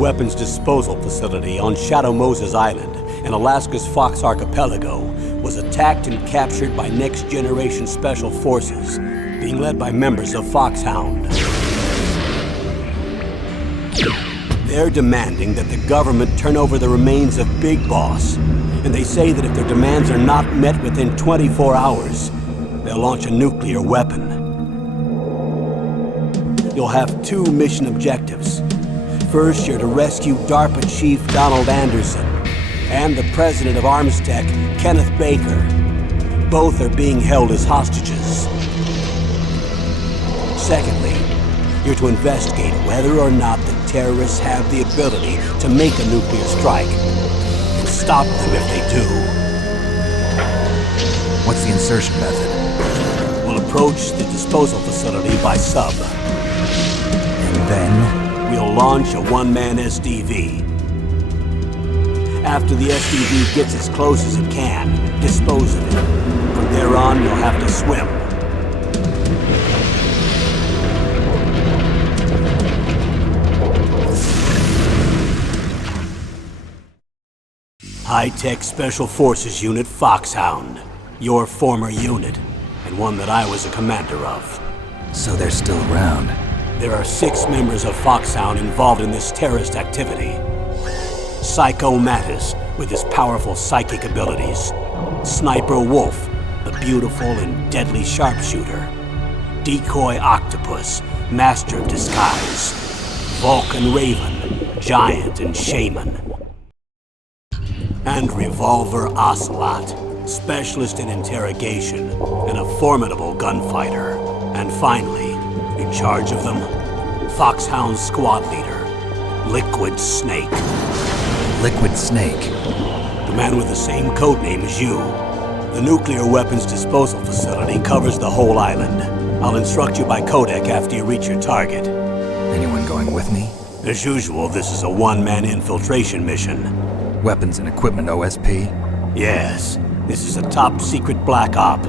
weapons disposal facility on Shadow Moses Island in Alaska's Fox Archipelago was attacked and captured by next-generation special forces, being led by members of Foxhound. They're demanding that the government turn over the remains of Big Boss, and they say that if their demands are not met within 24 hours, they'll launch a nuclear weapon. You'll have two mission objectives. First, you're to rescue DARPA Chief Donald Anderson and the president of Armstech, Kenneth Baker. Both are being held as hostages. Secondly, you're to investigate whether or not the terrorists have the ability to make a nuclear strike and stop them if they do. What's the insertion method? We'll approach the disposal facility by sub. And then? We'll launch a one-man SDV. After the SDV gets as close as it can, dispose of it. From there on, you'll have to swim. High-Tech Special Forces Unit Foxhound. Your former unit, and one that I was a commander of. So they're still around. There are 6 members of Foxhound involved in this terrorist activity. Psycho Mattis, with his powerful psychic abilities. Sniper Wolf, the beautiful and deadly sharpshooter. Decoy Octopus, master of disguise. Vulcan Raven, giant and shaman. And Revolver Ocelot, specialist in interrogation and a formidable gunfighter. And finally, in charge of them, Foxhound squad leader, Liquid Snake. Liquid Snake? The man with the same codename as you. The nuclear weapons disposal facility covers the whole island. I'll instruct you by codec after you reach your target. Anyone going with me? As usual, this is a one-man infiltration mission. Weapons and equipment OSP? Yes. This is a top-secret black op.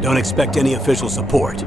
Don't expect any official support.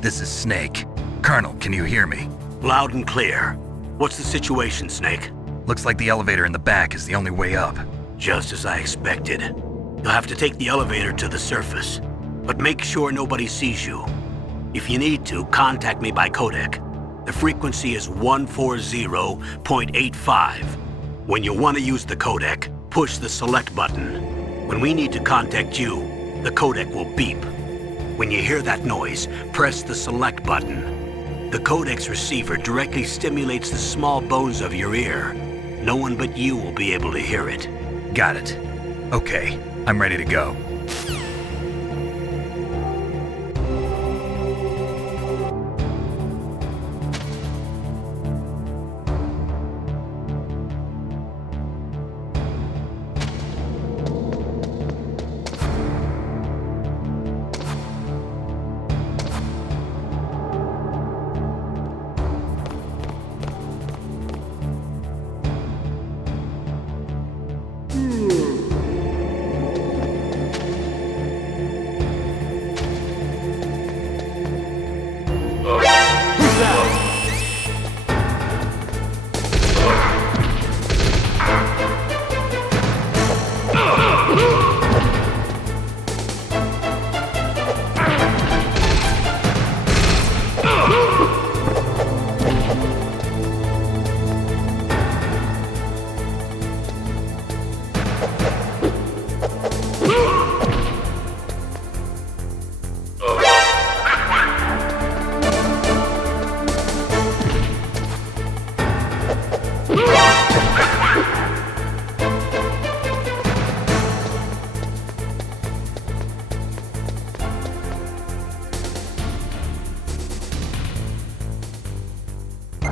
This is Snake. Colonel, can you hear me? Loud and clear. What's the situation, Snake? Looks like the elevator in the back is the only way up. Just as I expected. You'll have to take the elevator to the surface, but make sure nobody sees you. If you need to, contact me by codec. The frequency is 140.85. When you want to use the codec, push the select button. When we need to contact you, the codec will beep. When you hear that noise, press the select button. The codec's receiver directly stimulates the small bones of your ear. No one but you will be able to hear it. Got it. Okay, I'm ready to go.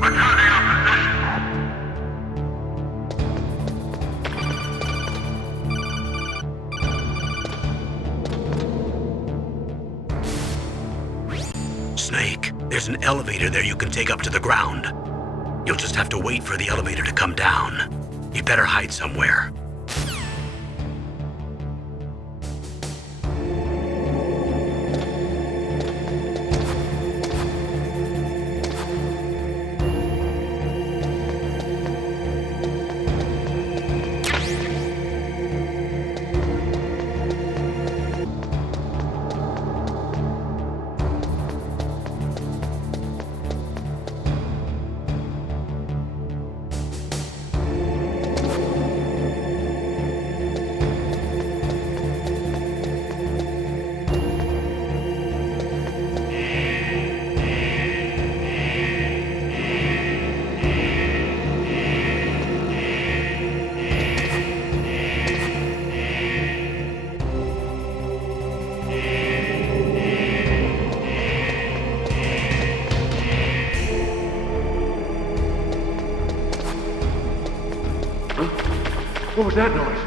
Attacking our position. Snake, there's an elevator there you can take up to the ground. You'll just have to wait for the elevator to come down. You better hide somewhere. What was that noise?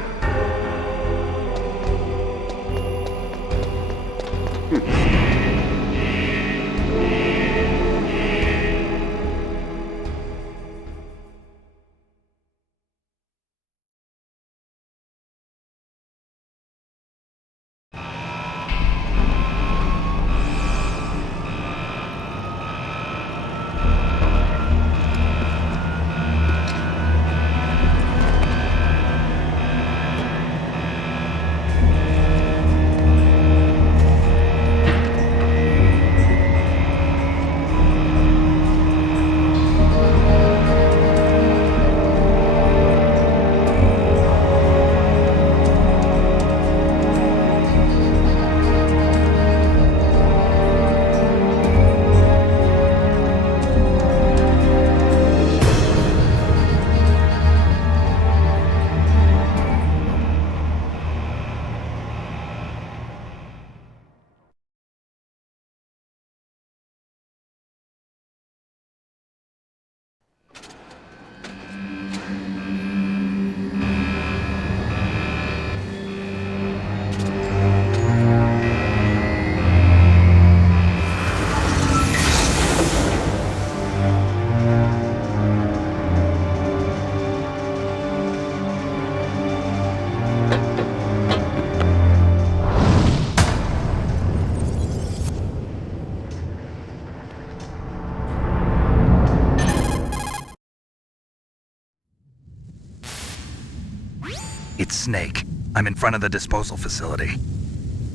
It's Snake. I'm in front of the disposal facility.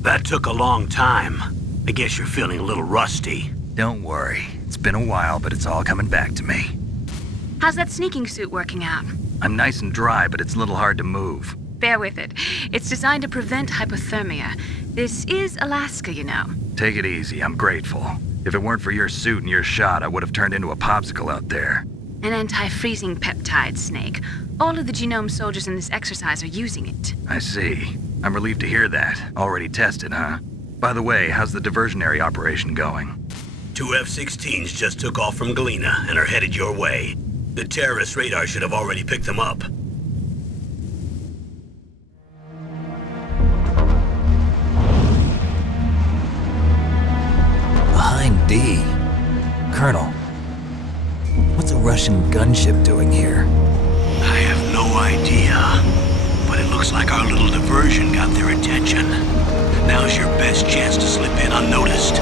That took a long time. I guess you're feeling a little rusty. Don't worry. It's been a while, but it's all coming back to me. How's that sneaking suit working out? I'm nice and dry, but it's a little hard to move. Bear with it. It's designed to prevent hypothermia. This is Alaska, you know. Take it easy. I'm grateful. If it weren't for your suit and your shot, I would have turned into a popsicle out there. An anti-freezing peptide, Snake. All of the genome soldiers in this exercise are using it. I see. I'm relieved to hear that. Already tested, huh? By the way, how's the diversionary operation going? 2 F-16s just took off from Galena and are headed your way. The terrorist radar should have already picked them up. Behind D. Colonel, what's a Russian gunship doing here? I have no idea, but it looks like our little diversion got their attention. Now's your best chance to slip in unnoticed.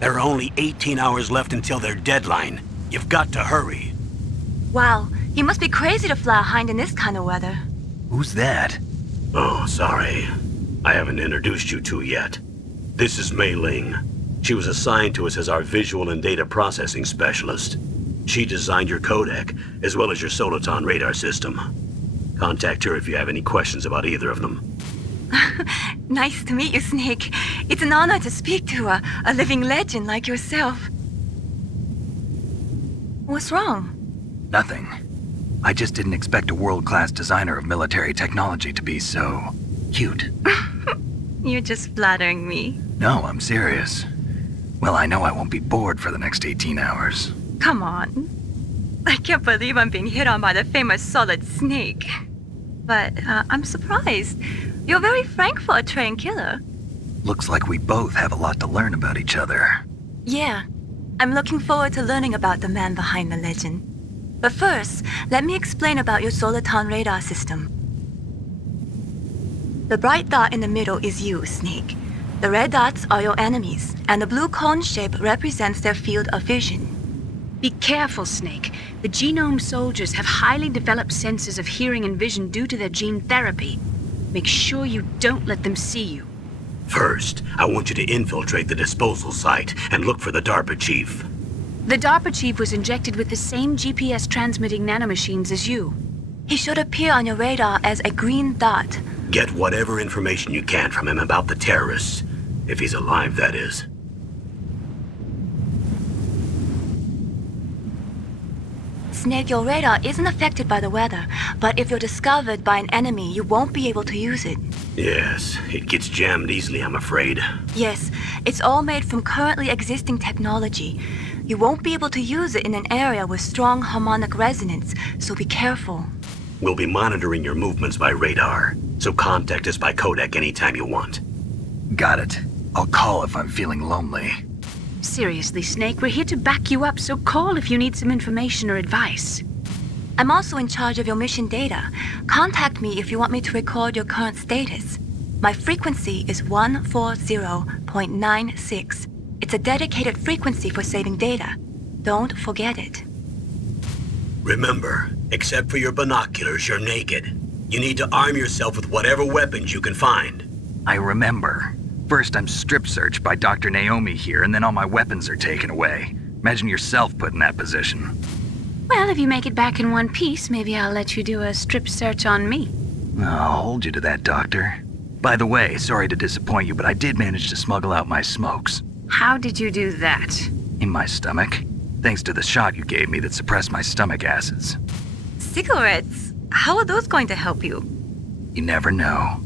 There are only 18 hours left until their deadline. You've got to hurry. Wow, you must be crazy to fly a hind in this kind of weather. Who's that? Oh, sorry. I haven't introduced you two yet. This is Mei Ling, She was assigned to us as our visual and data processing specialist. She designed your codec, as well as your Soliton radar system. Contact her if you have any questions about either of them. Nice to meet you, Snake. It's an honor to speak to a living legend like yourself. What's wrong? Nothing. I just didn't expect a world-class designer of military technology to be so cute. You're just flattering me. No, I'm serious. Well, I know I won't be bored for the next 18 hours. Come on. I can't believe I'm being hit on by the famous Solid Snake. But I'm surprised. You're very frank for a trained killer. Looks like we both have a lot to learn about each other. Yeah. I'm looking forward to learning about the man behind the legend. But first, let me explain about your Soliton radar system. The bright dot in the middle is you, Snake. The red dots are your enemies, and the blue cone shape represents their field of vision. Be careful, Snake. The genome soldiers have highly developed senses of hearing and vision due to their gene therapy. Make sure you don't let them see you. First, I want you to infiltrate the disposal site and look for the DARPA chief. The DARPA chief was injected with the same GPS transmitting nanomachines as you. He should appear on your radar as a green dot. Get whatever information you can from him about the terrorists. If he's alive, that is. Snake, your radar isn't affected by the weather, but if you're discovered by an enemy, you won't be able to use it. Yes, it gets jammed easily, I'm afraid. Yes, it's all made from currently existing technology. You won't be able to use it in an area with strong harmonic resonance, so be careful. We'll be monitoring your movements by radar, so contact us by codec anytime you want. Got it. I'll call if I'm feeling lonely. Seriously, Snake, we're here to back you up, so call if you need some information or advice. I'm also in charge of your mission data. Contact me if you want me to record your current status. My frequency is 140.96. It's a dedicated frequency for saving data. Don't forget it. Remember, except for your binoculars, you're naked. You need to arm yourself with whatever weapons you can find. I remember. First, I'm strip searched by Dr. Naomi here, and then all my weapons are taken away. Imagine yourself put in that position. Well, if you make it back in one piece, maybe I'll let you do a strip search on me. I'll hold you to that, Doctor. By the way, sorry to disappoint you, but I did manage to smuggle out my smokes. How did you do that? In my stomach. Thanks to the shot you gave me that suppressed my stomach acids. Cigarettes? How are those going to help you? You never know.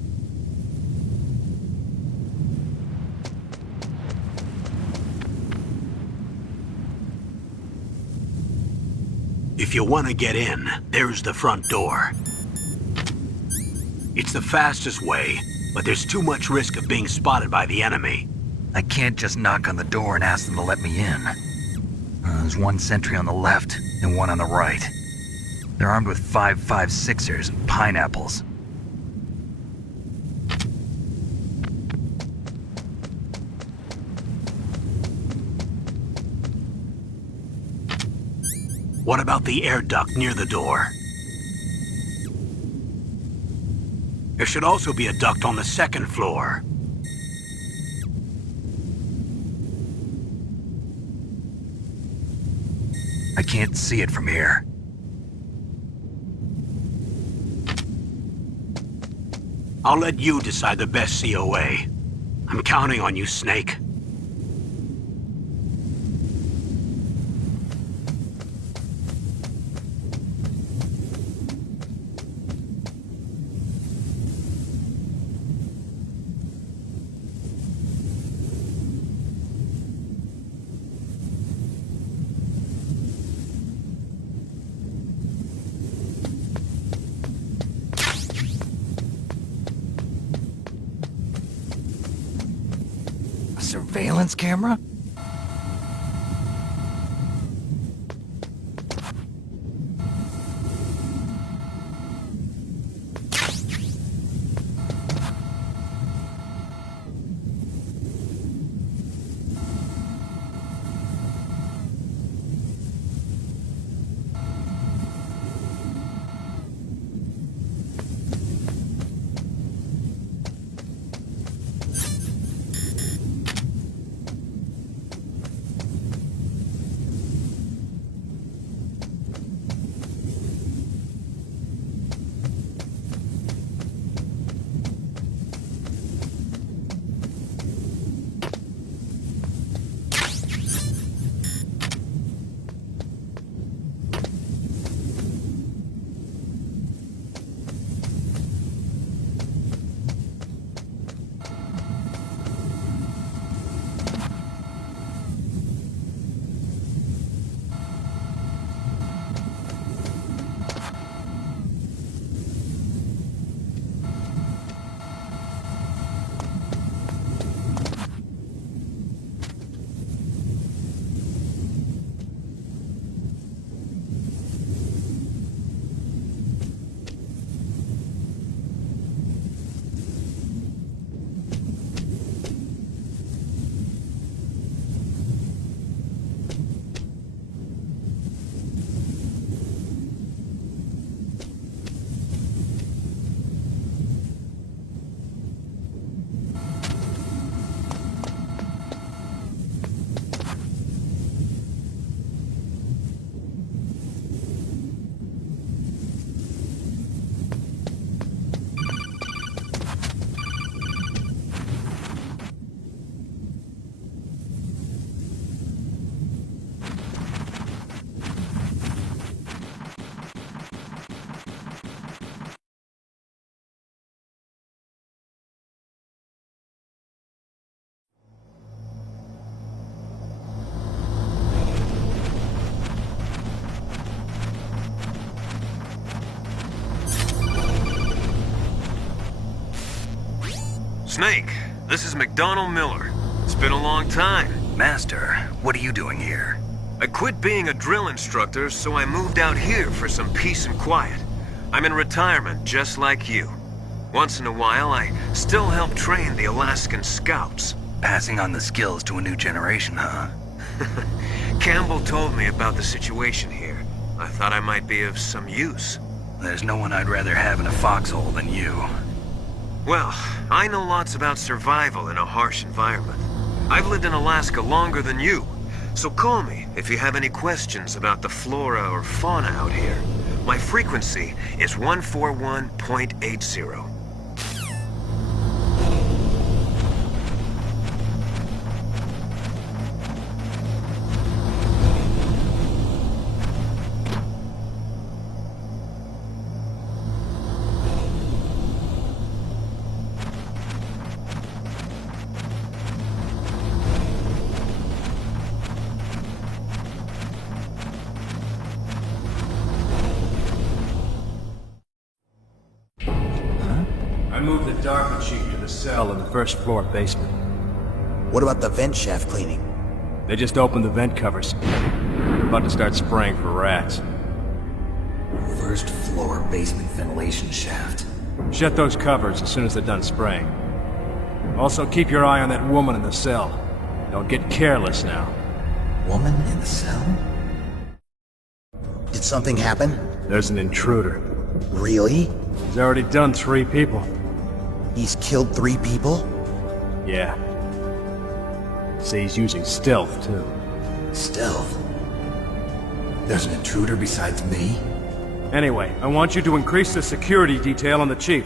If you want to get in, there's the front door. It's the fastest way, but there's too much risk of being spotted by the enemy. I can't just knock on the door and ask them to let me in. There's one sentry on the left and one on the right. They're armed with 5.56ers and pineapples. What about the air duct near the door? There should also be a duct on the second floor. I can't see it from here. I'll let you decide the best COA. I'm counting on you, Snake. Surveillance camera? Snake, this is McDonald Miller. It's been a long time. Master, what are you doing here? I quit being a drill instructor, so I moved out here for some peace and quiet. I'm in retirement, just like you. Once in a while, I still help train the Alaskan Scouts. Passing on the skills to a new generation, huh? Campbell told me about the situation here. I thought I might be of some use. There's no one I'd rather have in a foxhole than you. Well, I know lots about survival in a harsh environment. I've lived in Alaska longer than you, so call me if you have any questions about the flora or fauna out here. My frequency is 141.80. I moved the DARPA chief to the cell in the first floor basement. What about the vent shaft cleaning? They just opened the vent covers. They're about to start spraying for rats. First floor basement ventilation shaft. Shut those covers as soon as they're done spraying. Also, keep your eye on that woman in the cell. Don't get careless now. Woman in the cell? Did something happen? There's an intruder. Really? He's already done 3 people. He's killed 3 people? Yeah. Say he's using stealth, too. Stealth? There's an intruder besides me? Anyway, I want you to increase the security detail on the chief.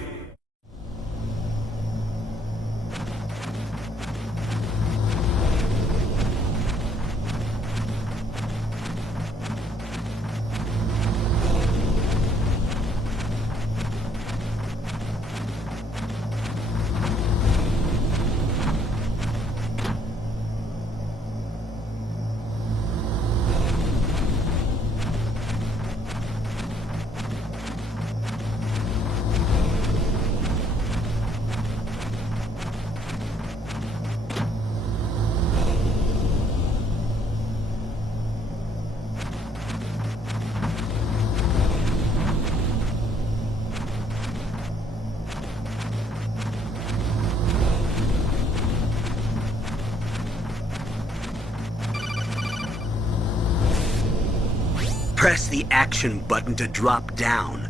Press the action button to drop down.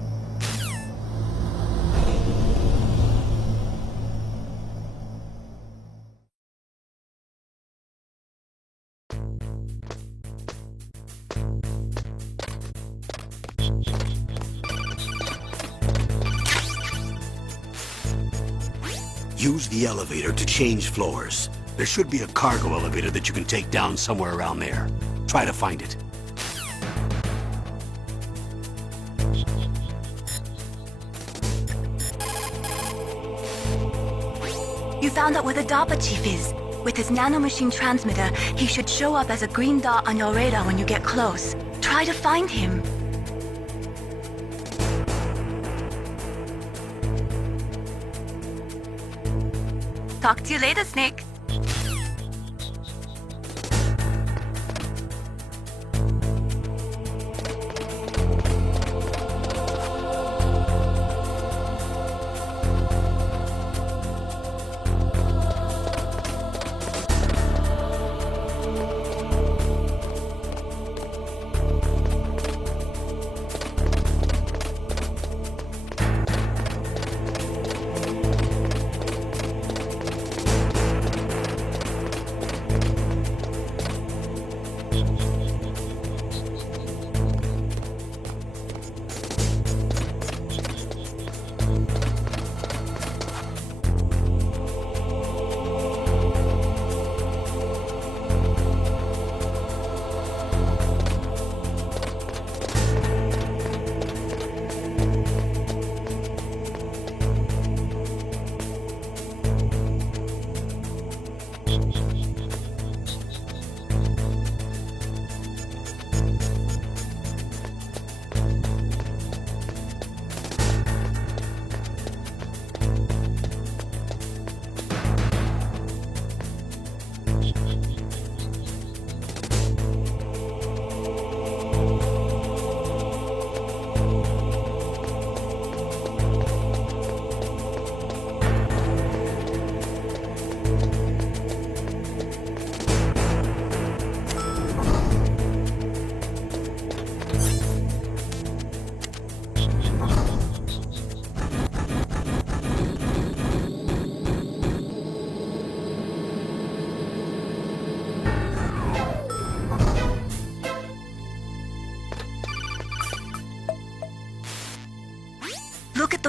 Use the elevator to change floors. There should be a cargo elevator that you can take down somewhere around there. Try to find it. You found out where the DARPA chief is. With his nanomachine transmitter, he should show up as a green dot on your radar when you get close. Try to find him. Talk to you later, Snake.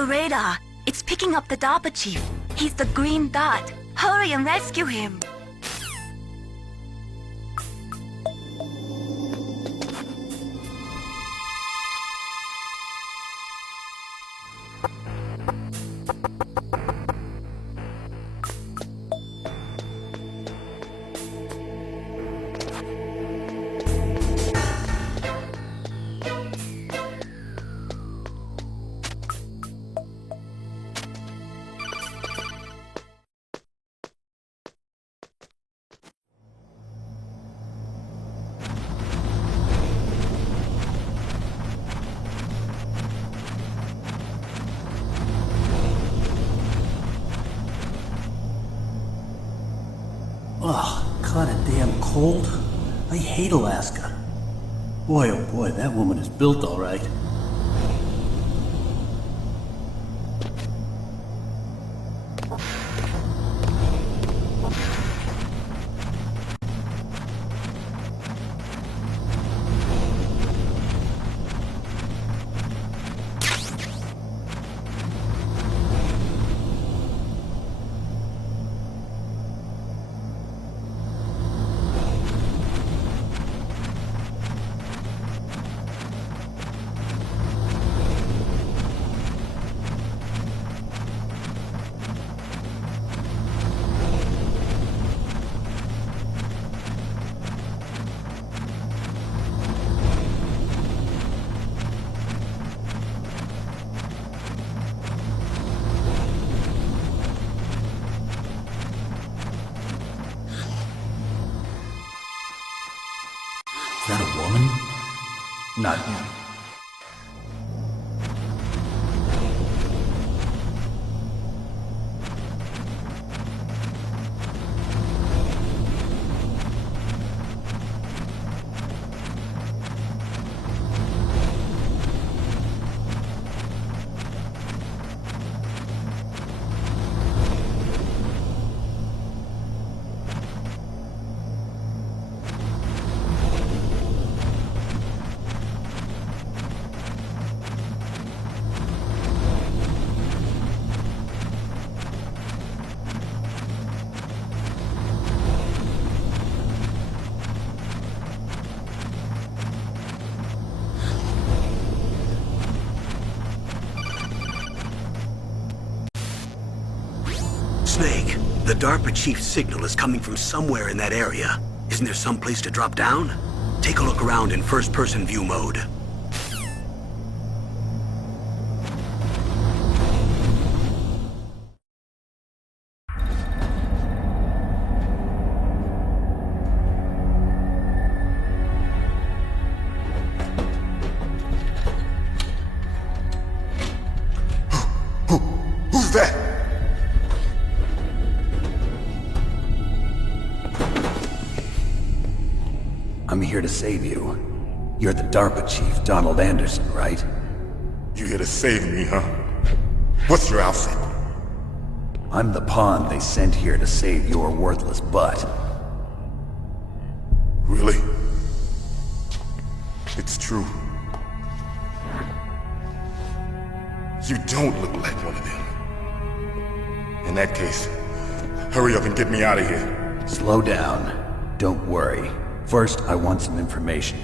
The radar. It's picking up the DARPA chief. He's the green dot. Hurry and rescue him. Ugh, kinda damn cold. I hate Alaska. Boy, oh boy, that woman is built all right. Is that a woman? Not. Snake, the DARPA chief's signal is coming from somewhere in that area. Isn't there some place to drop down? Take a look around in first-person view mode. Who's that? I'm here to save you. You're the DARPA chief, Donald Anderson, right? You here to save me, huh? What's your outfit? I'm the pawn they sent here to save your worthless butt. Really? It's true. You don't look like one of them. In that case, hurry up and get me out of here. Slow down. Don't worry. First, I want some information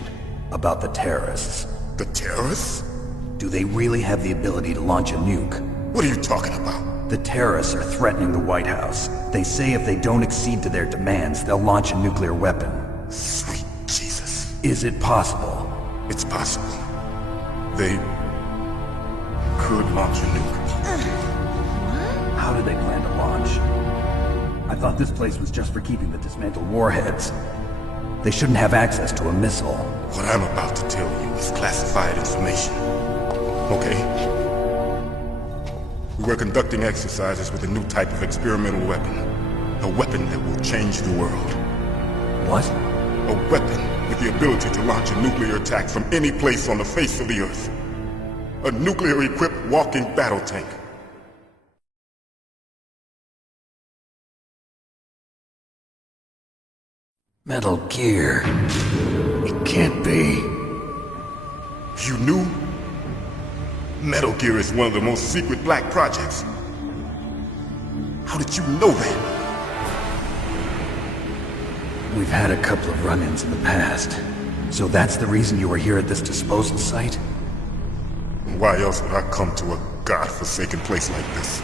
about the terrorists. The terrorists? Do they really have the ability to launch a nuke? What are you talking about? The terrorists are threatening the White House. They say if they don't accede to their demands, they'll launch a nuclear weapon. Sweet Jesus. Is it possible? It's possible. They could launch a nuke. How do they plan to launch? I thought this place was just for keeping the dismantled warheads. They shouldn't have access to a missile. What I'm about to tell you is classified information. Okay? We were conducting exercises with a new type of experimental weapon. A weapon that will change the world. What? A weapon with the ability to launch a nuclear attack from any place on the face of the Earth. A nuclear-equipped walking battle tank. Metal Gear. It can't be. You knew? Metal Gear is one of the most secret black projects. How did you know that? We've had a couple of run-ins in the past. So that's the reason you were here at this disposal site? Why else would I come to a godforsaken place like this?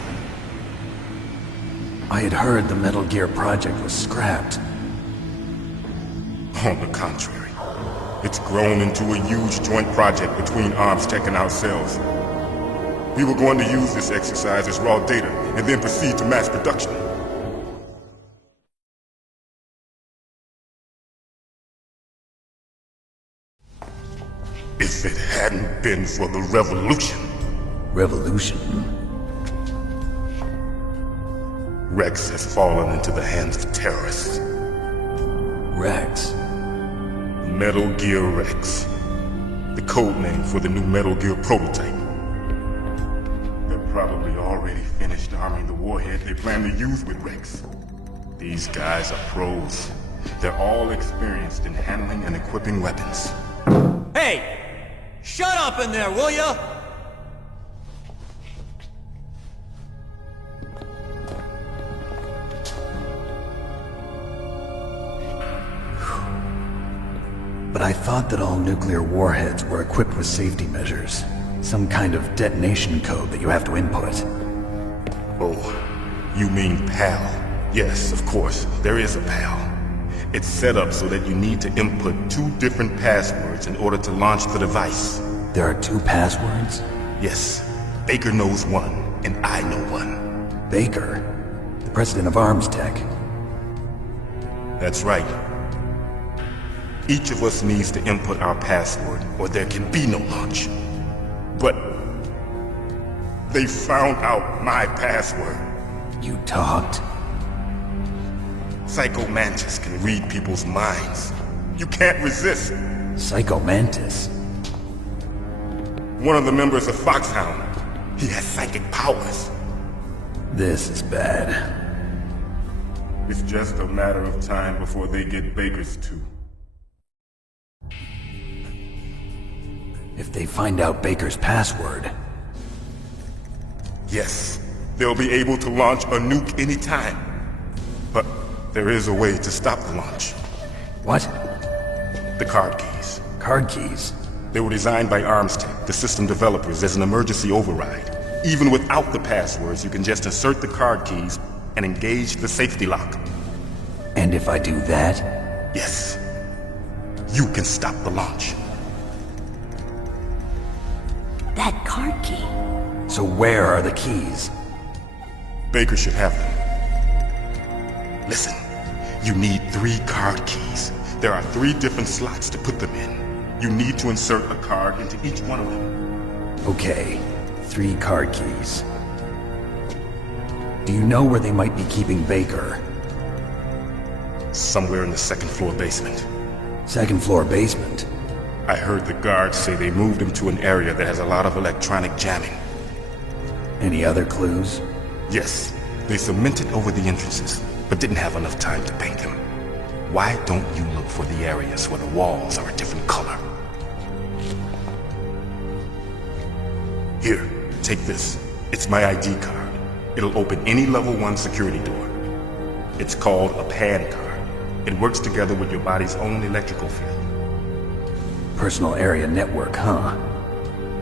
I had heard the Metal Gear project was scrapped. On the contrary, it's grown into a huge joint project between Arms Tech and ourselves. We were going to use this exercise as raw data and then proceed to mass production. If it hadn't been for the revolution... Revolution? Rex has fallen into the hands of terrorists. Rex? Metal Gear Rex. The code name for the new Metal Gear prototype. They're probably already finished arming the warhead they plan to use with Rex. These guys are pros. They're all experienced in handling and equipping weapons. Hey! Shut up in there, will ya? But I thought that all nuclear warheads were equipped with safety measures. Some kind of detonation code that you have to input. Oh, you mean PAL? Yes, of course, there is a PAL. It's set up so that you need to input 2 different passwords in order to launch the device. There are 2 passwords? Yes. Baker knows one, and I know one. Baker? The president of Arms Tech? That's right. Each of us needs to input our password, or there can be no launch. But they found out my password. You talked? Psycho Mantis can read people's minds. You can't resist. Psycho Mantis? One of the members of Foxhound. He has psychic powers. This is bad. It's just a matter of time before they get Baker's too. If they find out Baker's password... Yes, they'll be able to launch a nuke anytime. But there is a way to stop the launch. What? The card keys. Card keys? They were designed by Arms Tech, the system developers, as an emergency override. Even without the passwords, you can just insert the card keys and engage the safety lock. And if I do that? Yes. You can stop the launch. That card key. So where are the keys? Baker should have them. Listen, you need 3 card keys. There are 3 different slots to put them in. You need to insert a card into each one of them. Okay, 3 card keys. Do you know where they might be keeping Baker? Somewhere in the 2nd floor basement. 2nd floor basement? I heard the guards say they moved him to an area that has a lot of electronic jamming. Any other clues? Yes, they cemented over the entrances, but didn't have enough time to paint them. Why don't you look for the areas where the walls are a different color? Here, take this. It's my ID card. It'll open any level 1 security door. It's called a PAN card. It works together with your body's own electrical field. Personal area network, huh?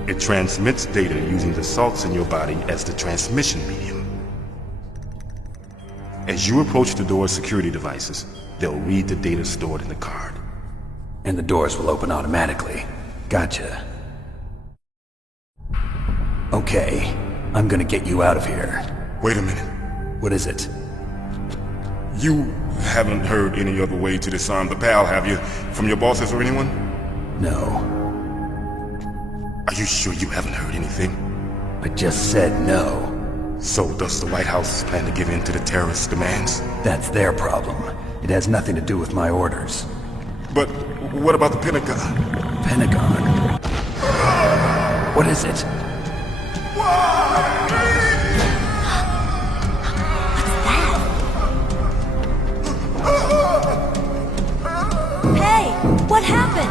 It transmits data using the salts in your body as the transmission medium. As you approach the door's security devices, they'll read the data stored in the card. And the doors will open automatically. Gotcha. Okay, I'm gonna get you out of here. Wait a minute. What is it? You haven't heard any other way to disarm the PAL, have you? From your bosses or anyone? No. Are you sure you haven't heard anything? I just said no. So does the White House plan to give in to the terrorists' demands? That's their problem. It has nothing to do with my orders. But what about the Pentagon? Pentagon? What is it? Hey, what happened?